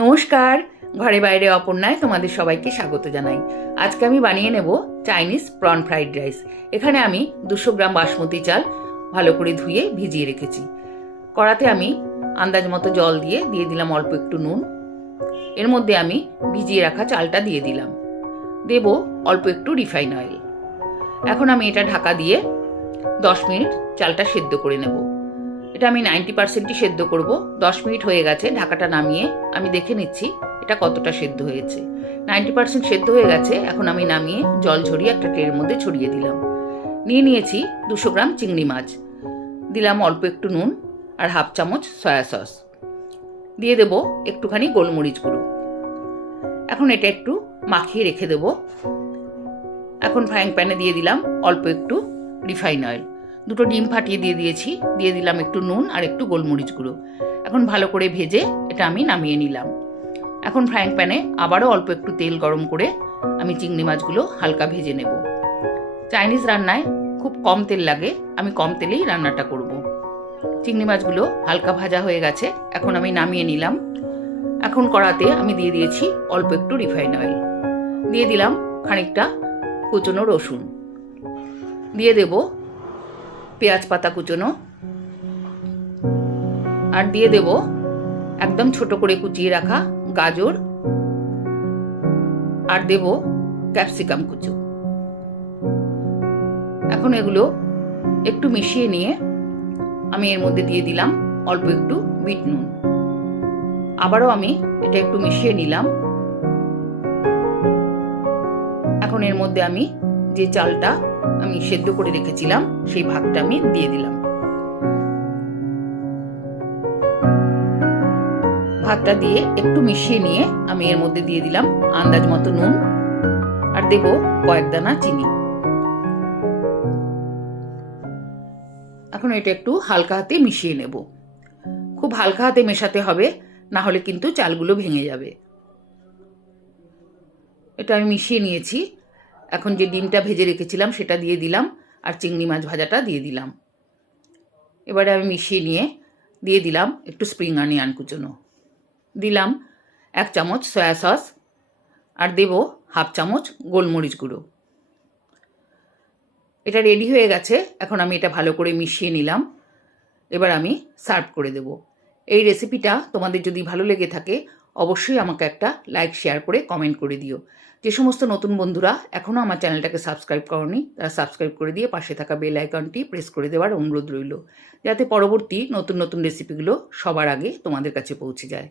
নমস্কার, ঘরে বাইরে অপর্ণায় তোমাদের সবাইকে স্বাগত জানাই। আজকে আমি বানিয়ে নেব চাইনিজ প্রন ফ্রাইড রাইস। এখানে আমি 200 গ্রাম বাসমতি চাল ভালো করে ধুয়ে ভিজিয়ে রেখেছি। কড়াতে আমি আন্দাজ মতো জল দিয়ে দিলাম অল্প একটু নুন। এর মধ্যে আমি ভিজিয়ে রাখা চালটা দিয়ে দিলাম। দেব অল্প একটু রিফাইন অয়েল। এখন আমি এটা ঢাকা দিয়ে 10 মিনিট চালটা সেদ্ধ করে নেব। এটা আমি 90% সেদ্ধ করব। 10 মিনিট হয়ে গেছে, ঢাকাটা নামিয়ে আমি দেখে নিচ্ছি এটা কতটা সেদ্ধ হয়েছে। 90% সেদ্ধ হয়ে গেছে। এখন আমি নামিয়ে জল ঝরিয়ে একটা ট্রের মধ্যে ছড়িয়ে দিলাম। নিয়েছি 200 গ্রাম চিংড়ি মাছ, দিলাম অল্প একটু নুন আর হাফ চামচ সয়া সস, দিয়ে দেব একটুখানি গোলমরিচ গুঁড়ো। এখন এটা একটু মাখিয়ে রেখে দেব। এখন ফ্রাইং প্যানে দিয়ে দিলাম অল্প একটু রিফাইন অয়েল। 2টো ডিম ফাটিয়ে দিয়ে দিলাম একটু নুন আর একটু গোলমরিচ গুঁড়ো। এখন ভালো করে ভেজে এটা আমি নামিয়ে নিলাম। এখন ফ্রাইং প্যানে আবারও অল্প একটু তেল গরম করে আমি চিংড়ি মাছগুলো হালকা ভেজে নেব। চাইনিজ রান্নায় খুব কম তেল লাগে, আমি কম তেলেই রান্নাটা করব। চিংড়ি মাছগুলো হালকা ভাজা হয়ে গেছে, এখন আমি নামিয়ে নিলাম। এখন কড়াতে আমি দিয়ে দিয়েছি অল্প একটু রিফাইন অয়েল, দিয়ে দিলাম খানিকটা কুচনো রসুন, দিয়ে দেব পেঁয়াজ পাতা কুচনো, আর দিয়ে দেব একদম ছোট করে কুচিয়ে রাখা গাজর, আর দেব ক্যাপসিকাম কুচো। এখন এগুলো একটু মিশিয়ে নিয়ে আমি এর মধ্যে দিয়ে দিলাম অল্প একটু বিট নুন। আবারও আমি এটা একটু মিশিয়ে নিলাম। এখন এর মধ্যে আমি যে চালটা আমি সেদ্ধ করে রেখেছিলাম সেই ভাগটা আমি দিয়ে দিলাম। ভাতটা দিয়ে একটু মিশিয়ে নিয়ে আমি এর মধ্যে দিয়ে দিলাম আন্দাজ মতো নুন, আর দেব কয়েক দানা চিনি। এখন এটা একটু হালকা হাতে মিশিয়ে নেব। খুব হালকা হাতে মেশাতে হবে, না হলে কিন্তু চালগুলো ভেঙে যাবে। এটা আমি মিশিয়ে নিয়েছি। এখন যে ডিমটা ভেজে রেখেছিলাম সেটা দিয়ে দিলাম, আর চিংড়ি মাছ ভাজাটা দিয়ে দিলাম। এবারে আমি মিশিয়ে নিয়ে দিয়ে দিলাম একটু স্প্রিং অনিয়ন কুচনো, দিলাম 1 চামচ সয়া সস, আর দেব হাফ চামচ গোলমরিচ গুঁড়ো। এটা রেডি হয়ে গেছে। এখন আমি এটা ভালো করে মিশিয়ে নিলাম। এবার আমি সার্ভ করে দেব। এই রেসিপিটা তোমাদের যদি ভালো লেগে থাকে অবশ্যই আমাকে একটা লাইক শেয়ার করে কমেন্ট করে দিও। যে সমস্ত নতুন বন্ধুরা এখনও আমার চ্যানেলটাকে সাবস্ক্রাইব করনি তারা সাবস্ক্রাইব করে দিয়ে পাশে থাকা বেল আইকনটি প্রেস করে দেওয়ার অনুরোধ রইল, যাতে পরবর্তী নতুন নতুন রেসিপিগুলো সবার আগে তোমাদের কাছে পৌঁছে যায়।